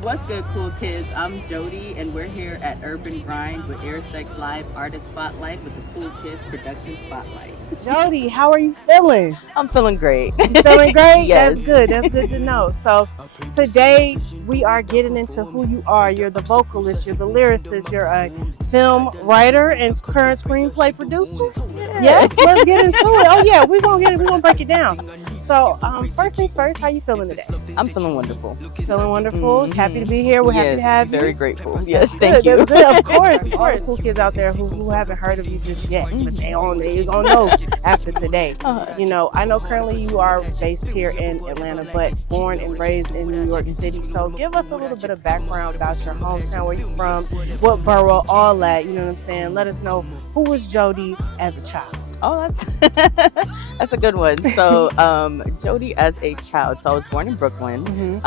What's good, cool kids? I'm Jody, and we're here at Urban Grind with Air Sex Live Artist Spotlight with the Cool Kids Production Spotlight. Jody, how are you feeling? I'm feeling great. You feeling great? Yes. That's good. That's good to know. So today we are getting into who you are. You're the vocalist, you're the lyricist, you're a film writer and current screenplay producer. Yeah. Yes, let's get into it. Oh yeah, we're gonna break it down. So first things first, how you feeling today? I'm feeling wonderful. Feeling wonderful. Happy to be here. We're happy Yes, to have very you. grateful. Yes, Good, thank you. that's good. Of course, of course. Cool kids out there who haven't heard of you just yet, but they gonna know after today. You know, I know currently you are based here in Atlanta, but born and raised in New York City. So give us a little bit of background about your hometown, where you're from, what borough, all that. You know what I'm saying? Let us know who was Jody as a child. Oh, that's a good one. So, Jody as a child. So I was born in Brooklyn,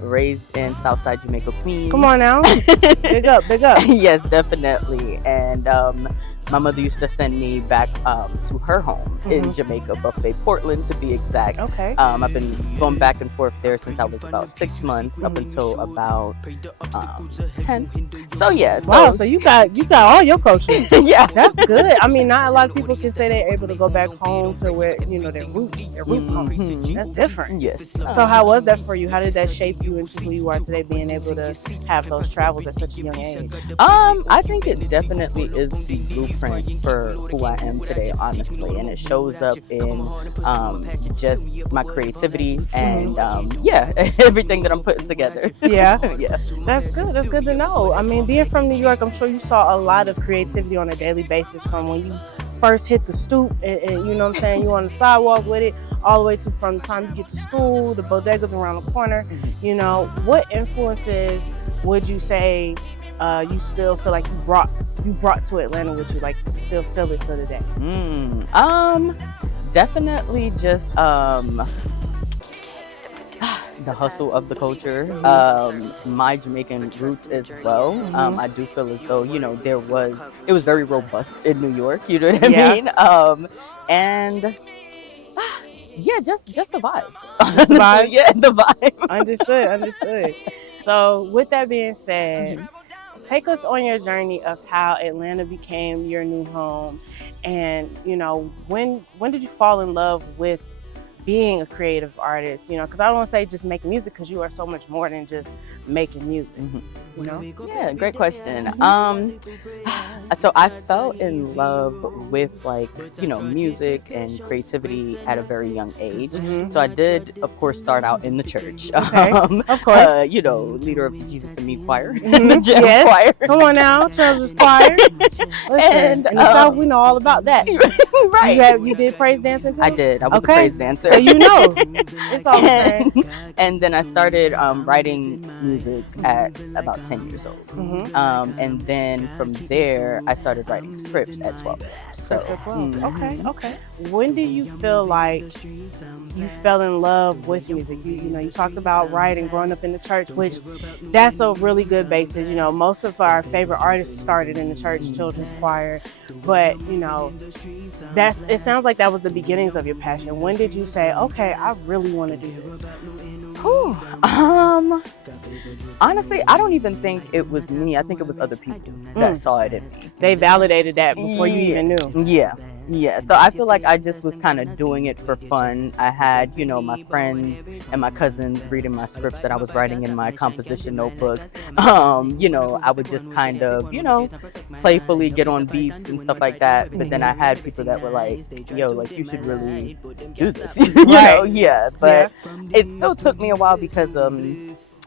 raised in Southside Jamaica, Queens. Come on now, big up, big up. Yes, definitely. And my mother used to send me back to her home in Jamaica, Buffet, Portland, to be exact. Okay. I've been going back and forth there since I was about 6 months up until about 10. So yeah. Wow. So you got all your culture. Yeah, That's good. I mean, not a lot of people can say they're able to go back home to where their roots, their root home. That's different. Yes. So how was that for you? How did that shape you into who you are today, being able to have those travels at such a young age? I think it definitely is the blueprint for who I am today, honestly, and it shows up in just my creativity and yeah, everything that I'm putting together. Yeah. Yeah. That's good. That's good to know. I mean, being from New York, I'm sure you saw a lot of creativity on a daily basis from when you first hit the stoop and you know what I'm saying, you on the sidewalk with it, all the way to from the time you get to school, the bodegas around the corner. You know, what influences would you say you still feel like you brought to Atlanta with you, like you still feel it to the day? Definitely just the hustle of the culture, my Jamaican roots as well. I do feel as though it was very robust in New York. You know what I Yeah. mean? And yeah, just the vibe. The vibe? Yeah, the vibe. Understood. So with that being said, take us on your journey of how Atlanta became your new home, and when did you fall in love with being a creative artist? Because I don't want to say just making music, because you are so much more than just making music. Yeah, great question. So I fell in love with music and creativity at a very young age. So I did, of course, start out in the church. Okay, of course. Leader of the Jesus and Me choir, the jam choir. Come on now, Children's Choir. Listen, And, in the South, we know all about that. Right. You did praise dancing too? I did. I was Okay. a praise dancer. So you know, it's all the same. And then I started writing music at about 10 years old. And then from there, I started writing scripts at 12. Scripts at 12. Okay. When do you feel like you fell in love with music? You talked about writing, growing up in the church, which that's a really good basis. Most of our favorite artists started in the church, children's choir, but it sounds like that was the beginnings of your passion. When did you say, okay, I really want to do this? Whew. Honestly, I don't even think it was me. I think it was other people that saw it in me. They validated that before you even knew. Yeah. So I feel like I just was kind of doing it for fun. I had, my friends and my cousins reading my scripts that I was writing in my composition notebooks. I would just kind of, playfully get on beats and stuff like that. But then I had people that were like, yo, like, you should really do this. Right. Yeah. But it still took me a while because,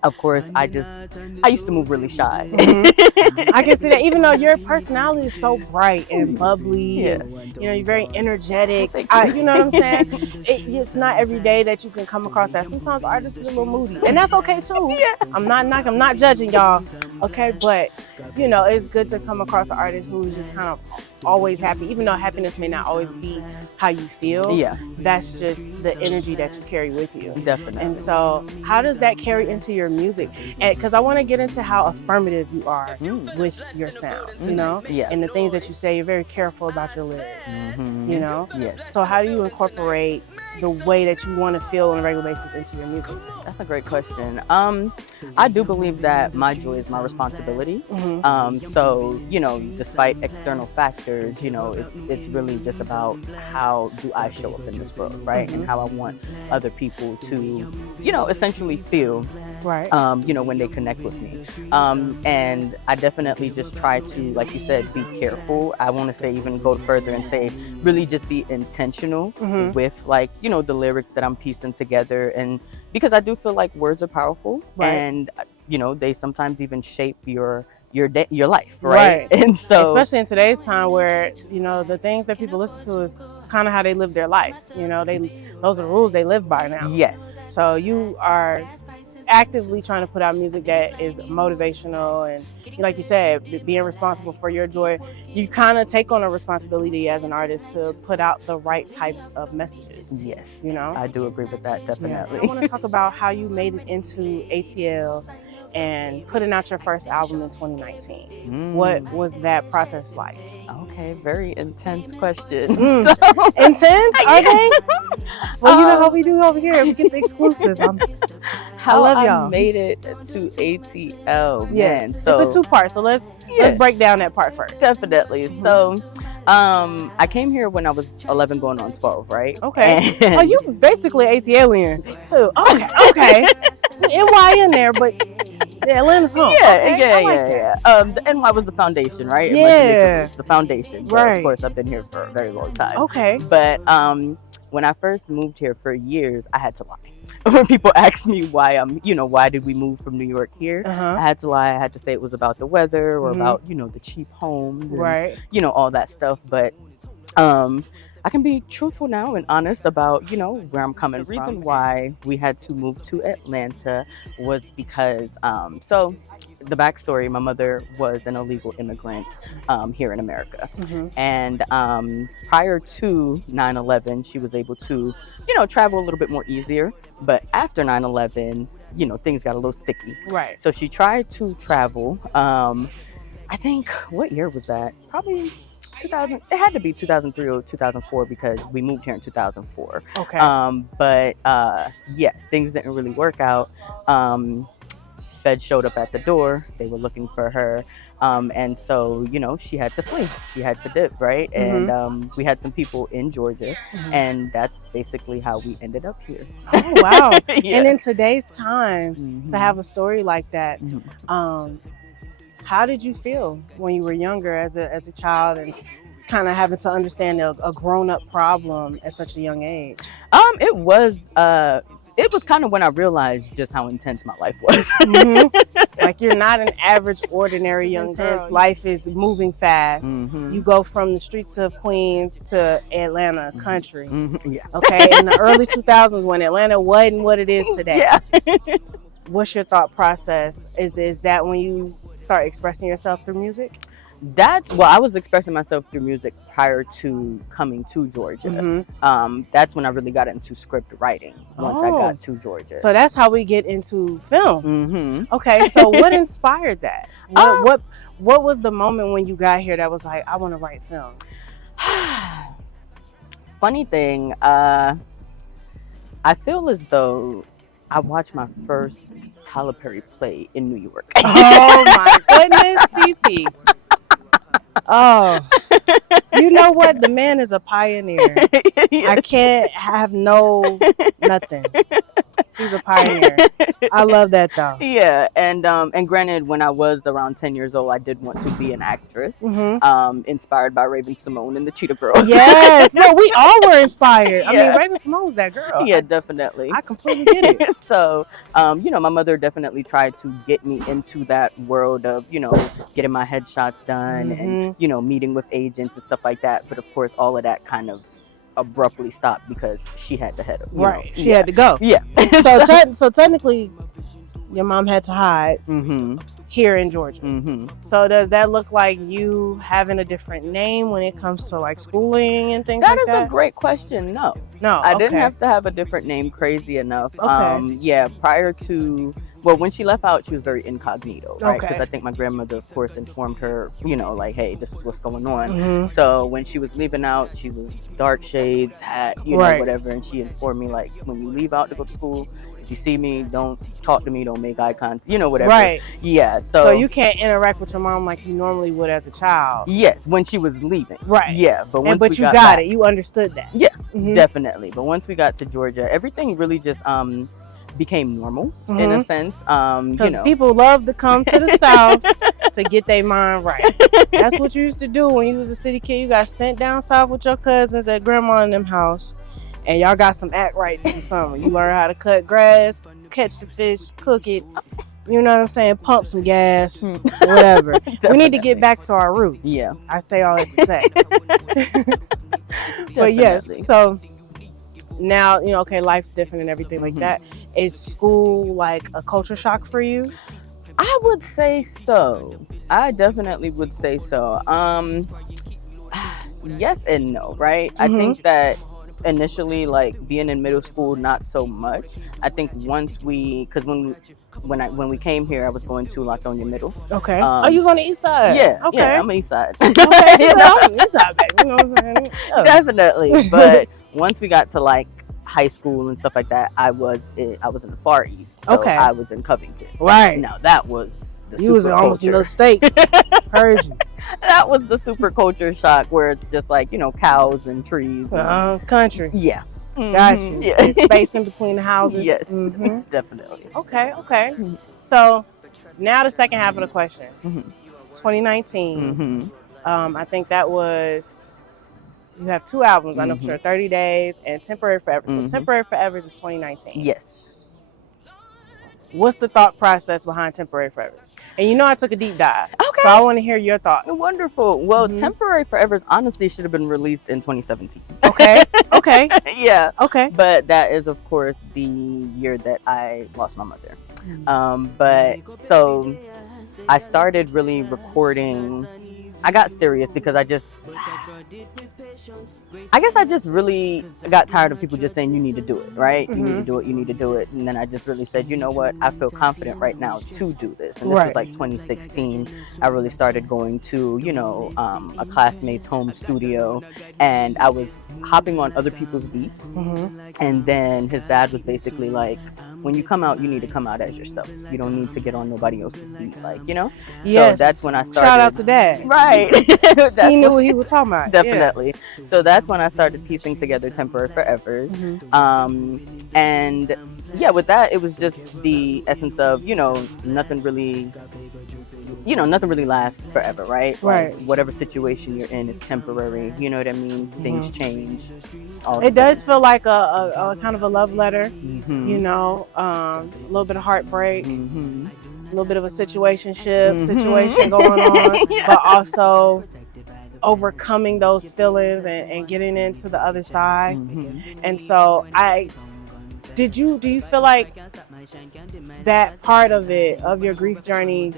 of course, I used to move really shy. I can see that, even though your personality is so bright and bubbly. Yeah. You're very energetic. Thank you. You know what I'm saying? It's not every day that you can come across that. Sometimes artists are a little moody, and that's okay too. Yeah. I'm not judging y'all. Okay, but it's good to come across an artist who's just kind of always happy, even though happiness may not always be how you feel. Yeah, That's just the energy that you carry with you. definitely. And so, how does that carry into your music? And because I want to get into how affirmative you are with your sound, you know, Yeah. and the things that you say. You're very careful about your lyrics, you know. Yes. So, how do you incorporate the way that you want to feel on a regular basis into your music? That's a great question. I do believe that my joy is my responsibility. So, you know, despite external factors, you know, it's really just about how do I show up in this world, right? And how I want other people to, you know, essentially feel, Right. you know, when they connect with me. And I definitely just try to, like you said, be careful. I want to say even go further and say really just be intentional with, like, you know, the lyrics that I'm piecing together. And because I do feel like words are powerful, and you know, they sometimes even shape your life, right? And so, especially in today's time where, you know, the things that people listen to is kind of how they live their life. You know, those are the rules they live by now. yes. So you are actively trying to put out music that is motivational, and like you said, being responsible for your joy. You kind of take on a responsibility as an artist to put out the right types of messages. Yes, you know, I do agree with that, definitely. I want to talk about how you made it into ATL and putting out your first album in 2019. What was that process like? Okay, very intense question. So, intense? Are they? Well, you know how we do over here. We get the exclusive. How I love I y'all. made it to ATL, Yes, man. So it's a two-part. So let's break down that part first. Definitely. So, I came here when I was 11, going on 12, right? Okay. And Oh, you basically ATLian too. Okay. NY in there, but yeah, Atlanta's home. Yeah, Okay, I like that. The NY was the foundation, right? Yeah. It's the foundation. But Right. of course, I've been here for a very long time. Okay. But when I first moved here, for years, I had to lie. When people ask me why why did we move from New York here? I had to lie. I had to say it was about the weather or about, you know, the cheap homes, and, Right. you know, all that stuff. But I can be truthful now and honest about, you know, where I'm coming from. The reason why we had to move to Atlanta was because, so the backstory, my mother was an illegal immigrant here in America. And prior to 9/11, she was able to, you know, travel a little bit more easier. But after 9/11, you know, things got a little sticky. Right. So she tried to travel. I think, what year was that? Probably 2000. It had to be 2003 or 2004 because we moved here in 2004. Okay. But yeah, things didn't really work out. Feds showed up at the door. They were looking for her. And so, you know, she had to flee. She had to dip, right? And we had some people in Georgia. And that's basically how we ended up here. Oh, wow. Yeah. And in today's time, to have a story like that, how did you feel when you were younger as a child and kind of having to understand a grown-up problem at such a young age? It was kind of when I realized just how intense my life was. Like, you're not an average, ordinary young girl. Life is moving fast. You go from the streets of Queens to Atlanta country. Yeah. Okay, in the early 2000s when Atlanta wasn't what it is today. Yeah. What's your thought process? Is that when you start expressing yourself through music? I was expressing myself through music prior to coming to Georgia. That's when I really got into script writing, once I got to Georgia. So that's how we get into film. Okay, so what inspired that? What was the moment when you got here that was like, I want to write films? Funny thing, I feel as though I watched my first Tyler Perry play in New York. Oh my goodness, TP. Oh, you know what? The man is a pioneer. I can't have nothing. He's a pioneer. I love that though. Yeah, and granted, when I was around 10 years old, I did want to be an actress. Inspired by Raven Simone and the Cheetah Girls. Yes, no, we all were inspired. I mean, Raven Simone's that girl. Yeah, definitely. I completely get it. So, you know, my mother definitely tried to get me into that world of, you know, getting my headshots done and, you know, meeting with agents and stuff like that. But of course, all of that kind of abruptly stopped because she had to head up. She had to go. Yeah. So technically, your mom had to hide here in Georgia. So does that look like you having a different name when it comes to like schooling and things like that? That is a great question. No. I didn't have to have a different name, crazy enough. Yeah, prior to, well, when she left out, she was very incognito, right? Because I think my grandmother, of course, informed her, like, hey, this is what's going on. So when she was leaving out, she was dark shades, hat, know, whatever. And she informed me, like, when you leave out to go to school, if you see me, don't talk to me, don't make eye contact, whatever. Right. Yeah. So you can't interact with your mom like you normally would as a child. Yes, when she was leaving. Right. Yeah, but once but you got it, you understood that. Yeah, definitely. But once we got to Georgia, everything really just became normal in a sense. Because people love to come to the South to get their mind right. That's what you used to do when you was a city kid. You got sent down south with your cousins at grandma and them house, and y'all got some act right in the summer. You learn how to cut grass, catch the fish, cook it. You know what I'm saying? Pump some gas, whatever. We need to get back to our roots. Yeah, I say all that to say. But yes, so now okay, life's different and everything like that. Is school like a culture shock for you? I would say so. I definitely would say so. Yes and no, right? I think that initially, like being in middle school, not so much. I think once because when we came here, I was going to Latonia Middle. Okay. You was on the east side? Yeah. Okay. Yeah, I'm east side. Okay. I'm east side, baby. You know what I'm saying? Oh. Definitely. But once we got to like high school and stuff like that, I was in the Far East. So I was in Covington. Right. Now that was the you was almost another state. Heard you. That was the super culture shock where it's just like cows and trees. Country. Yeah. Got you. Yeah. Space in between the houses. Yes. Definitely. Okay. So now the second half of the question. 2019. I think that was. You have two albums, I know for sure, 30 Days and Temporary Forever. So Temporary Forever is 2019. Yes. What's the thought process behind Temporary Forever? And I took a deep dive. Okay. So I want to hear your thoughts. Wonderful. Well, Temporary Forever honestly should have been released in 2017. Okay. Okay. Yeah. Okay. But that is, of course, the year that I lost my mother. But so I started really recording. I got serious because I guess I just really got tired of people just saying you need to do it, right? You need to do it, you need to do it. And then I just really said, you know what? I feel confident right now to do this. And this was like 2016. I really started going to, a classmate's home studio, and I was hopping on other people's beats. And then his dad was basically like, when you come out, you need to come out as yourself. You don't need to get on nobody else's beat, Yes. So that's when I started. Shout out to Dad. Right. He knew what he was talking about. Definitely. Yeah. So that's when I started piecing together Temporary Forever. And yeah, with that, it was just the essence of, nothing really lasts forever, right? Right. Like, whatever situation you're in is temporary. You know what I mean? Things change. It does feel like a kind of a love letter, a little bit of heartbreak, a little bit of a situation going on, but also overcoming those feelings and getting into the other side. And so do you feel like that part of your grief journey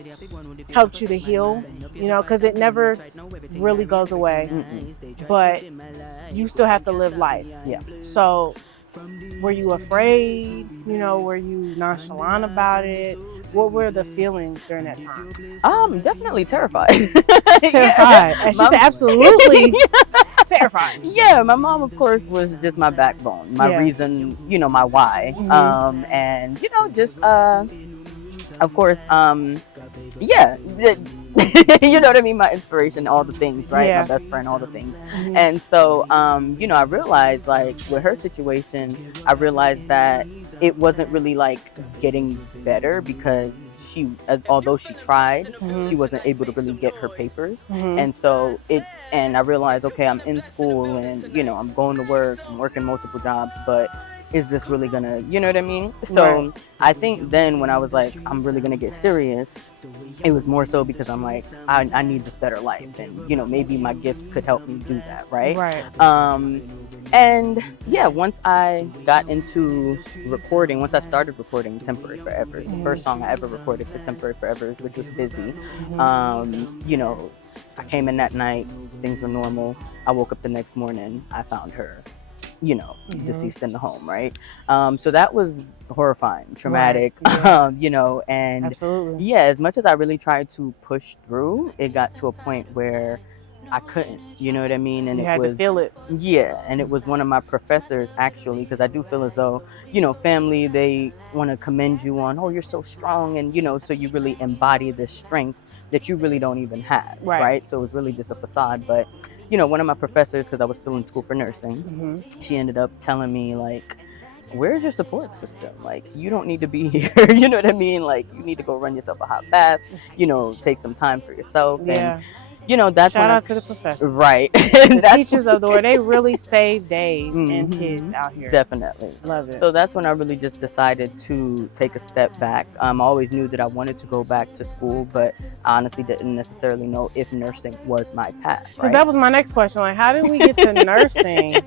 helped you to heal? Because it never really goes away, but you still have to live life. Yeah. So were you afraid? Were you nonchalant about it? What were the feelings during that time? Definitely terrified. Terrified. And she said absolutely terrified. Yeah, my mom, of course, was just my backbone, my reason, my why. And, just, of course, yeah. You know what I mean? My inspiration, all the things, right? Yeah. My best friend, all the things. And so, I realized, like, with her situation, I realized that it wasn't really, like, getting better because although she tried, she wasn't able to really get her papers. And so and I realized, okay, I'm in school and, I'm going to work, I'm working multiple jobs, but is this really gonna, you know what I mean? So Right. I think then when I was like, I'm really gonna get serious, it was more so because I'm like, I need this better life, and maybe my gifts could help me do that, right? Right. And yeah, once I got into recording, once I started recording Temporary Forevers, the first song I ever recorded for Temporary Forevers, which was Busy, I came in that night, things were normal. I woke up the next morning, I found her, deceased in the home, right? So that was horrifying, traumatic, Right. Yeah. and Absolutely. yeah, as much as I really tried to push through, it got to a point where I couldn't, you know what I mean? And You it had to was, feel it. yeah, and it was one of my professors actually, because I do feel as though, family, they want to commend you on, oh, you're so strong, and so you really embody this strength that you really don't even have, Right. right? So it was really just a facade. But one of my professors, because I was still in school for nursing, she ended up telling me, like, where's your support system? Like, you don't need to be here. You know what I mean? Like, you need to go run yourself a hot bath, take some time for yourself. Yeah. And that's Shout when out to the professor. right. The teachers of the word, they really save days and kids out here. Definitely. Love it. So that's when I really just decided to take a step back. I always knew that I wanted to go back to school, but I honestly didn't necessarily know if nursing was my path. Because that was my next question. Like, how did we get to nursing?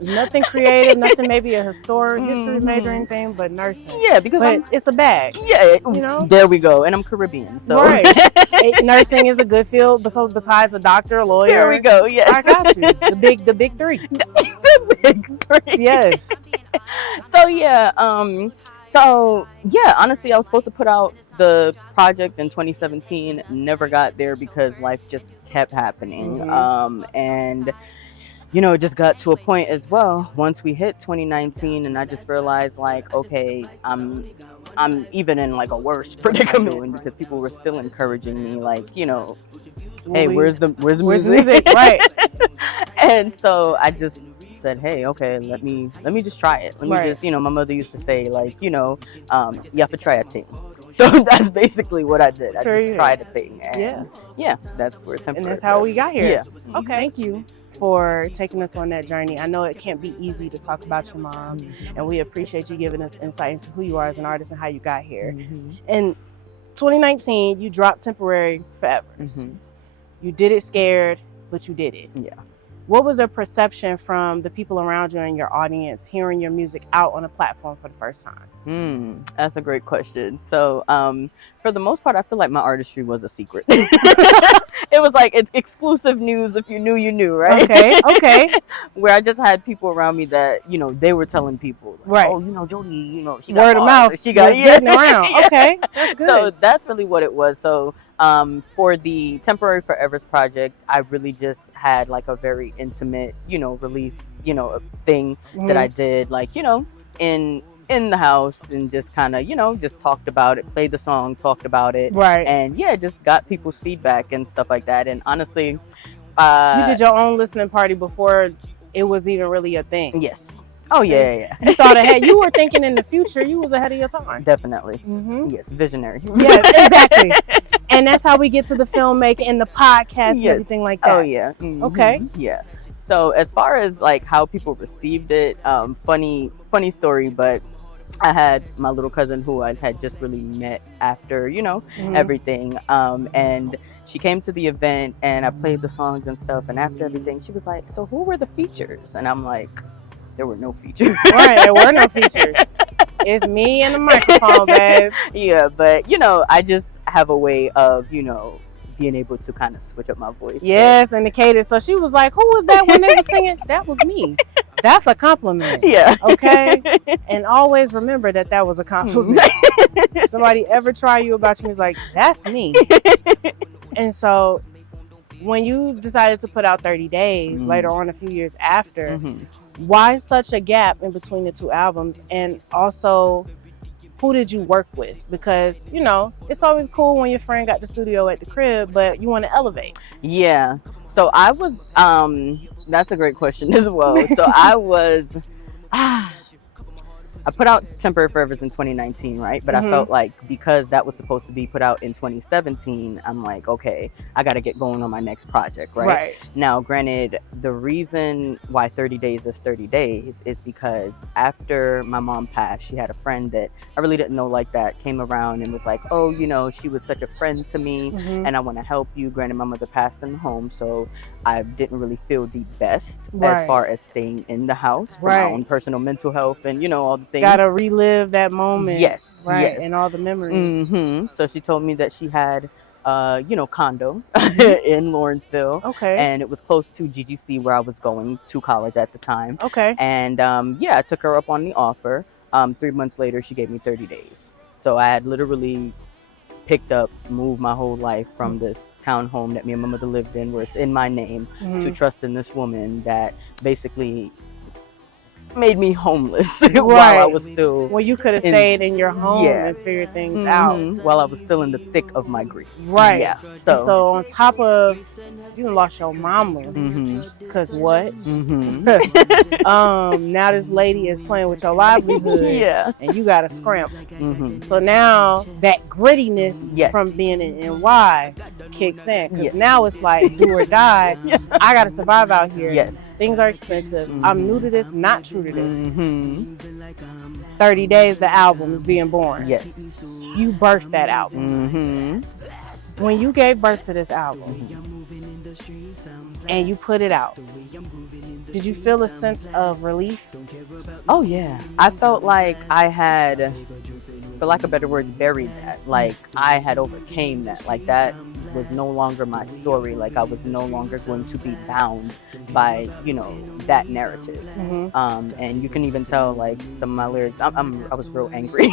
Nothing creative, nothing maybe a history major or anything, but nursing. Yeah, because it's a bag. Yeah, there we go. And I'm Caribbean, so right. Nursing is a good field. So besides a doctor, a lawyer, there we go. Yes, I got you. The big three. The big three. Yes. So yeah, honestly, I was supposed to put out the project in 2017. Never got there because life just kept happening. And it just got to a point as well once we hit 2019, and I just realized, like, okay, I'm even in like a worse predicament because people were still encouraging me, like, hey, where's the music? Right. And so I just said, hey, okay, let me just try it. Let me just, my mother used to say, like, you have to try a thing. So that's basically what I did. I just tried a thing, and yeah, that's where Temporary. And that's how we got here. Yeah. Okay. Thank you for taking us on that journey. I know it can't be easy to talk about your mom, and we appreciate you giving us insight into who you are as an artist and how you got here. In 2019, you dropped Temporary Forevers. You did it scared, but you did it. Yeah. What was the perception from the people around you and your audience hearing your music out on a platform for the first time? That's a great question. So, for the most part, I feel like my artistry was a secret. It was like it's exclusive news. If you knew, you knew, right? Okay. Where I just had people around me that they were telling people, like, right? Oh, JODY, she got word of mouth. She got getting around. Okay, that's good. So that's really what it was. So for the Temporary Forevers project, I really just had like a very intimate, release, thing that I did, like, in the house, and just kind of, just talked about it, played the song, talked about it. Right. And yeah, just got people's feedback and stuff like that. And honestly, you did your own listening party before it was even really a thing. Yes. Oh, yeah. You thought ahead. You were thinking in the future. You was ahead of your time. Definitely. Yes, visionary. Yes, exactly. And that's how we get to the filmmaking and the podcast and everything like that. Oh, yeah. Okay. Yeah. So as far as like how people received it, funny story, but I had my little cousin who I had just really met after, everything. And she came to the event and I played the songs and stuff. And after everything, she was like, so who were the features? And I'm like, there were no features. Right, there were no features. It's me and the microphone, babe. Yeah, but I just have a way of, being able to kind of switch up my voice. Yes, and the cadence. So she was like, who was that when they were singing? That was me. That's a compliment. Yeah. Okay. And always remember that was a compliment. If somebody ever try you about you, he's like, that's me. And so when you decided to put out 30 Days later on, a few years after, why such a gap in between the two albums? And also, who did you work with? Because, it's always cool when your friend got the studio at the crib, but you want to elevate. Yeah. So I was, that's a great question as well. So I was, I put out Temporary Forevers in 2019, right? But I felt like because that was supposed to be put out in 2017, I'm like, okay, I got to get going on my next project, right? Right. Now, granted, the reason why 30 days is 30 days is because after my mom passed, she had a friend that I really didn't know like that came around and was like, oh, you know, she was such a friend to me and I want to help you. Granted, my mother passed in the home, so I didn't really feel the best as far as staying in the house for my own personal mental health and, you know, all the things. Gotta relive that moment. Yes. Right. Yes. And all the memories. So she told me that she had you know, condo in Lawrenceville. Okay. And it was close to GGC where I was going to college at the time. Okay. And yeah, I took her up on the offer. 3 months later, she gave me 30 days. So I had literally picked up, moved my whole life from this townhome that me and my mother lived in, where it's in my name, to trust in this woman that basically made me homeless while I was still. Well, you could have stayed in your home and figured things out while I was still in the thick of my grief. Right. Yeah. So on top of you lost your mama, cause what? Now this lady is playing with your livelihood, and you gotta scramble. So now that grittiness from being in NY kicks in, cause now it's like do or die. I gotta survive out here. Things are expensive. I'm new to this, not true to this. 30 Days, the album is being born. Yes. You birthed that album. When you gave birth to this album and you put it out, did you feel a sense of relief? Oh yeah. I felt like I had, for lack of better words, buried that. Like I had overcame that. Like that was no longer my story. Like I was no longer going to be bound by, you know, that narrative. And you can even tell like some of my lyrics. I was real angry.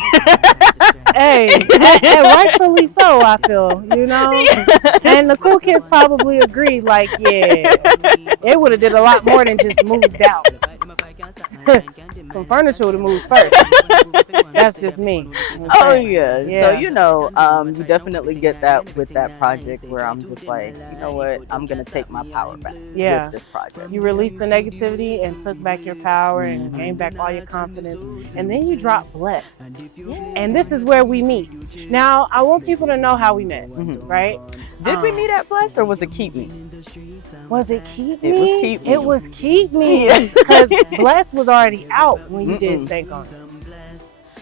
Hey, and rightfully so, I feel, you know. And the cool kids probably agree. Like, yeah, it would have did a lot more than just moved out. Some furniture would have moved first. That's just me. Okay. Oh yeah. So you know, you definitely get that with that project where I'm just like, you know what, I'm gonna take my power back. With this project. You released the negativity and took back your power and gained back all your confidence, and then you dropped Blessed. And this is where we meet. Now I want people to know how we met, right? Did we meet at Blessed or was it Keep Me? Was it Keep Me? It was Keep Me. It was Keep Me because Blessed was already out when you did Stank on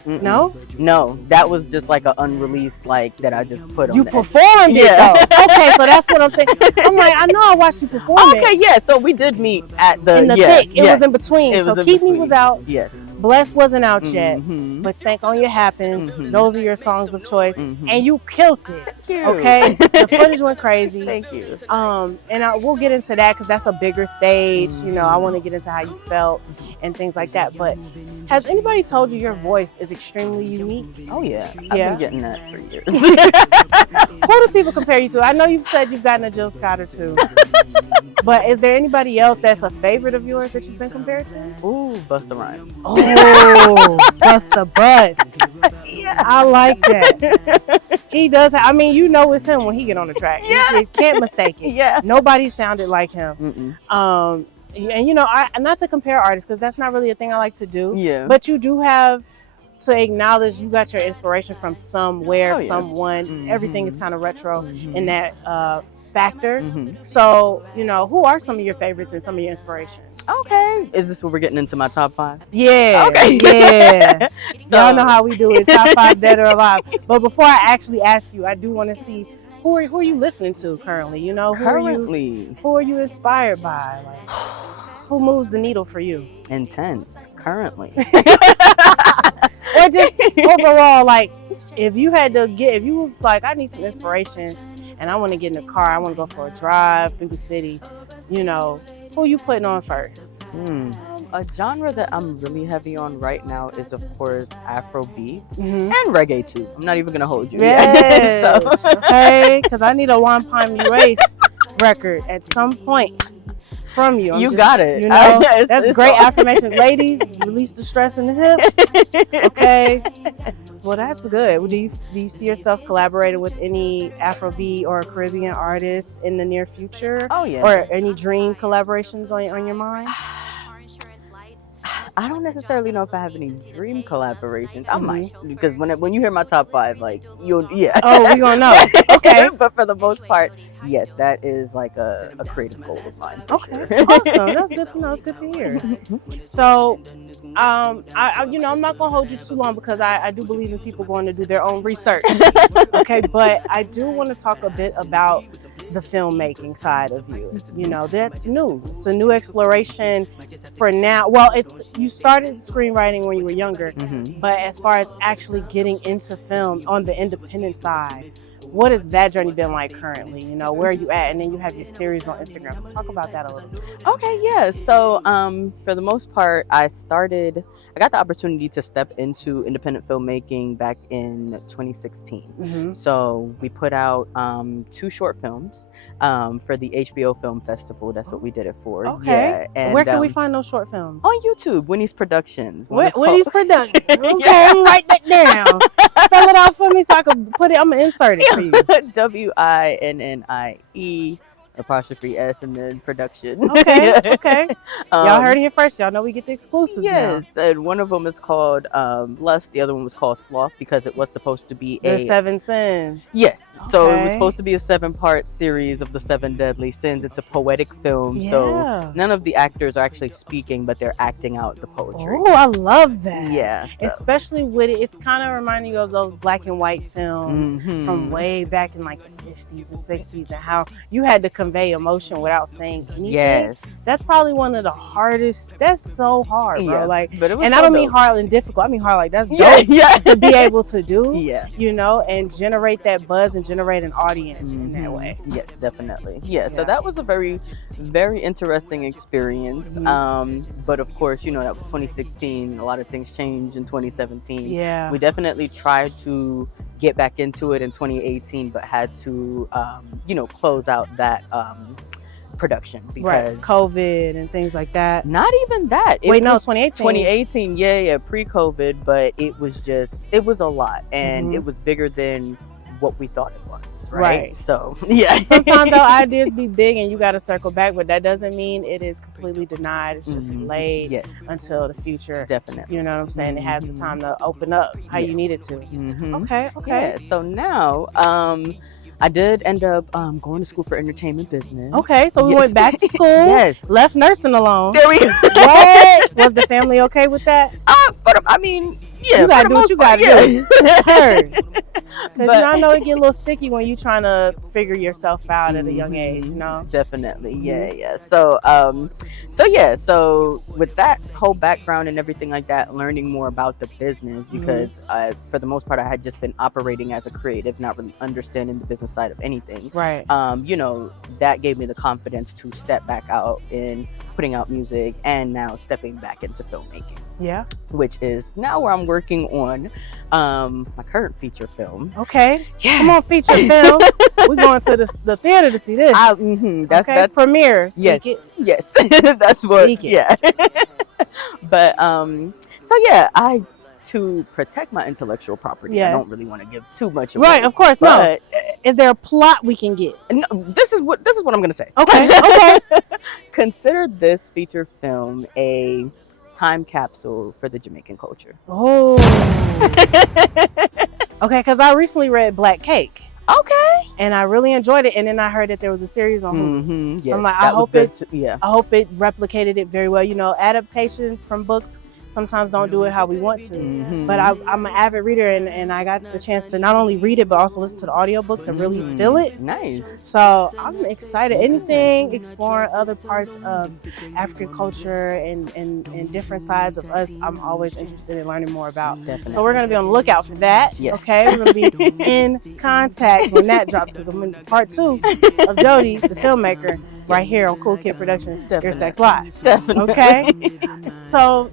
It. No, that was just like an unreleased, like that I just put on. You performed it though. Okay, so that's what I'm thinking. I'm like, I know I watched you perform it. Okay, yeah. So we did meet at the in the thick. It was in between. So Keep Me was out. Yes. Blessed wasn't out yet, but Stank on You happens. Those are your songs of choice, and you killed it. Thank you. Okay, the footage went crazy. Thank you. And we'll get into that because that's a bigger stage. You know, I want to get into how you felt and things like that. But has anybody told you your voice is extremely unique? Oh yeah, I've been getting that for years. Who do people compare you to? I know you've said you've gotten a Jill Scott or two, but is there anybody else that's a favorite of yours that you've been compared to? Ooh, Busta Rhymes. Oh, Busta Bus. I like that. He does. I mean, you know it's him when he get on the track. You can't mistake it. Nobody sounded like him. And you know, not to compare artists because that's not really a thing I like to do. But you do have to acknowledge you got your inspiration from somewhere, someone. Everything is kind of retro in that factor. So, you know, who are some of your favorites and some of your inspirations? Okay. Is this where we're getting into my top 5? Yeah. Okay. Yeah. Y'all know how we do it. Top 5 dead or alive. But before I actually ask you, I do want to see who are you listening to currently? You know, who are you inspired by? Like, who moves the needle for you? Intense. Currently. Or just overall, like, if you was like, I need some inspiration and I want to get in the car, I want to go for a drive through the city, you know, who you putting on first? A genre that I'm really heavy on right now is, of course, Afro beats and reggae too. I'm not even gonna hold you. Yes. Okay, because I need a One Palm Erase record at some point from you. You got it. You know, that's great affirmation. Ladies, release the stress in the hips. Okay. Well, that's good. Do you see yourself collaborating with any Afrobeat or Caribbean artists in the near future? Oh yeah. Or any dream collaborations on your mind? I don't necessarily know if I have any dream collaborations. I Mhm. might, because when you hear my top five, like you'll yeah. Oh, we gonna know. Okay. But for the most part, yes, that is like a creative goal of mine for Okay. sure. Awesome. That's good to know. It's good to hear. So, I'm not gonna hold you too long because I do believe in people going to do their own research. Okay, but I do want to talk a bit about the filmmaking side of you. You know, that's new. It's a new exploration for now. Well, you started screenwriting when you were younger, Mhm. but as far as actually getting into film on the independent side, what has that journey been like currently? You know, where are you at? And then you have your series on Instagram. So talk about that a little bit. Okay, yeah. So, for the most part, I got the opportunity to step into independent filmmaking back in 2016. Mm-hmm. So we put out two short films for the HBO Film Festival. That's what we did it for. Okay. Yeah, and Where can we find those short films? on YouTube, Winnie's Productions. One is Winnie's called- Productions. Okay, Yeah. I'm writing that down. Spell it out for me so I can put it. I'm gonna insert it for you. WINNIE apostrophe S and then production. Okay, okay. Y'all Um, heard it here first. Y'all know we get the exclusives Yes, now. and one of them is called Lust. The other one was called Sloth because it was supposed to be The Seven Sins. yes. So it was Okay. supposed to be a 7-part series of the 7 deadly sins. It's a poetic film, so Yeah. none of the actors are actually speaking, but they're acting out the poetry. Oh, I love that. Yeah, so. Especially with it, it's kind of reminding you of those black and white films Mhm. from way back in like the 50s and 60s, and how you had to convey emotion without saying anything. Yes, That's probably one of the hardest. That's so hard, bro. Yeah, Like, but it was and so I don't mean dope. hard and difficult. I mean hard like that's dope Yeah, yeah. to be able to do. Yeah. You know, and generate that buzz and generate an audience in that Mhm. way. Yes, definitely. Yeah, so Yeah. that was a very, very interesting experience. Mhm. But of course, that was 2016. A lot of things changed in 2017. Yeah. We definitely tried to get back into it in 2018, but had to, close out that production Right. because COVID and things like that. not even that. It Wait, no, was 2018. 2018, yeah, pre-COVID, but it was a lot, and Mhm. it was bigger than what we thought it was, right? Right. So, yeah. Sometimes though ideas be big and you got to circle back, but that doesn't mean it is completely denied. It's just Mhm. delayed Yes, until the future. definitely. You know what I'm saying? It has the Mhm. time to open up how you Yes. need it to. Mhm. Okay, okay. Yeah, so now, I did end up going to school for entertainment business. Okay, so we Yes. went back to school. Yes. Left nursing alone. There we go. What? Was the family okay with that? Yeah, You gotta for the do what most you part, gotta yeah. do. Heard. Because But- I know it get a little sticky when you trying to figure yourself out at a young age, you Mhm. know? Definitely, Mhm. yeah. So with that whole background and everything like that, learning more about the business because for the most part I had just been operating as a creative, not really understanding the business side of anything. Right. That gave me the confidence to step back out in putting out music and now stepping back into filmmaking, Yeah. which is now where I'm working on my current feature film. Okay. Yes. Come on, feature film. We're going to the theater to see this. That's premiere. yes, Speak it. yes. That's what. Speak it. Yeah. But so yeah, to protect my intellectual property, I Yes. don't really want to give too much away. Right, of course. No. But Is there a plot we can get? no, this is what I'm gonna say. Okay. Okay. Consider this feature film a time capsule for the Jamaican culture. Oh. Okay, because I recently read Black Cake Okay. and I really enjoyed it, and then I heard that there was a series on Hulu. Mm-hmm. So Yes, I'm like, that I was hope good it's. too. Yeah. I hope it replicated it very well. You know, adaptations from books sometimes don't do it how we want to. Mhm. But I'm an avid reader, and I got the chance to not only read it but also listen to the audiobook to really feel it. Nice. So I'm excited. Anything exploring other parts of African culture and different sides of us, I'm always interested in learning more about. Definitely. So we're gonna be on the lookout for that. Yes. Okay, we're gonna be in contact when that drops because I'm in part 2 of Jody, the filmmaker, right here on Cool Kid Production, Your Sex Live. Definitely. Okay. So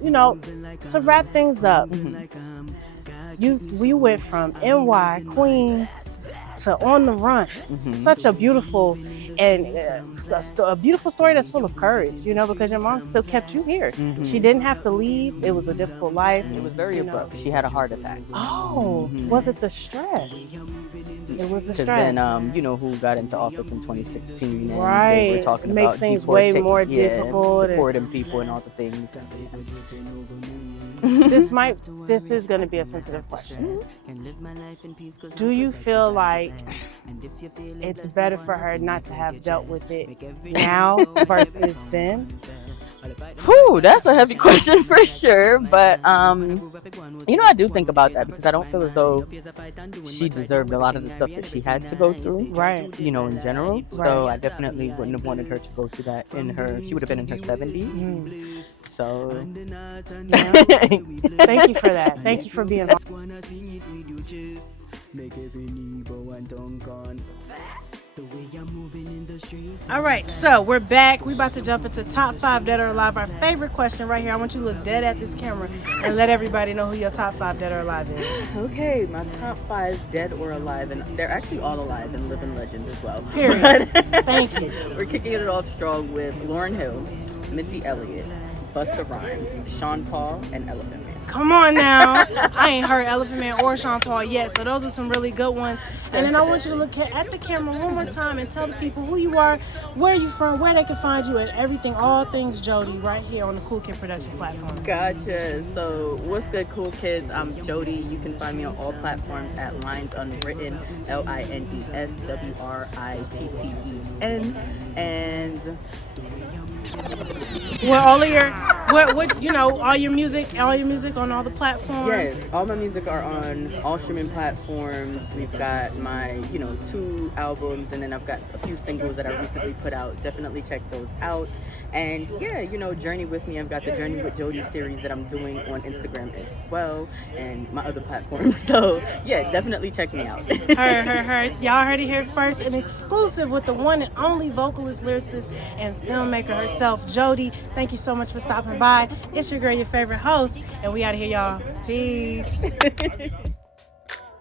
to wrap things up, we went from NY Queens to On the Run. Mhm. Such a beautiful and a beautiful story that's full of courage, because your mom still kept you here. Mhm. She didn't have to leave. It was a difficult life. It was very you know. abrupt. She had a heart attack. Oh, Mhm. was it the stress? It was the Because then, stress. you know, who got into office in 2016, and they were Right. talking It makes about things way more yeah, difficult. And deporting people and all the things. this is going to be a sensitive question. Do you feel like it's better for her not to have dealt with it now versus then? Whew, that's a heavy question for sure. But you know, I do think about that because I don't feel as though she deserved a lot of the stuff that she had to go through. Right. You know, in general. Right. So I definitely wouldn't have wanted her to go through that in her. She would have been in her 70s. Mm. So Yeah. Thank you for that. Thank you for being honest. All right, so we're back. We're about to jump into top 5 dead or alive. Our favorite question right here. I want you to look dead at this camera and let everybody know who your top 5 dead or alive is. okay, my top 5 dead or alive, and they're actually all alive and living legends as well. Period. Thank you. We're kicking it off strong with Lauryn Hill, Missy Elliott, Busta Rhymes, Sean Paul, and Elephant Man. Come on now. I ain't heard Elephant Man or Sean Paul yet, so those are some really good ones. And then I want you to look at the camera one more time and tell the people who you are, where you from, where they can find you, and everything, all things Jody, right here on the Cool Kid Production platform. Gotcha. So, what's good, cool kids? I'm Jody. You can find me on all platforms at Lines Unwritten, LINESWRITTEN, and Well, all of your, what you know, all your music on all the platforms. yes, all my music are on all streaming platforms. We've got my, 2 albums, and then I've got a few singles that I recently put out. Definitely check those out. And yeah, Journey with me. I've got the Journey with Jody series that I'm doing on Instagram as well, and my other platforms. So yeah, definitely check me out. Her. Y'all heard it here first, an exclusive with the one and only vocalist, lyricist, and filmmaker herself, Jody. Thank you so much for stopping by. It's your girl, your favorite host, and we out of here, y'all. Peace.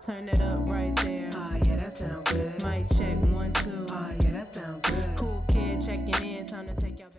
Turn it up right there. Oh yeah, that sound good. Mic check 1, 2. Oh yeah, that sound good. Cool kid checking in. Time to take y'all back.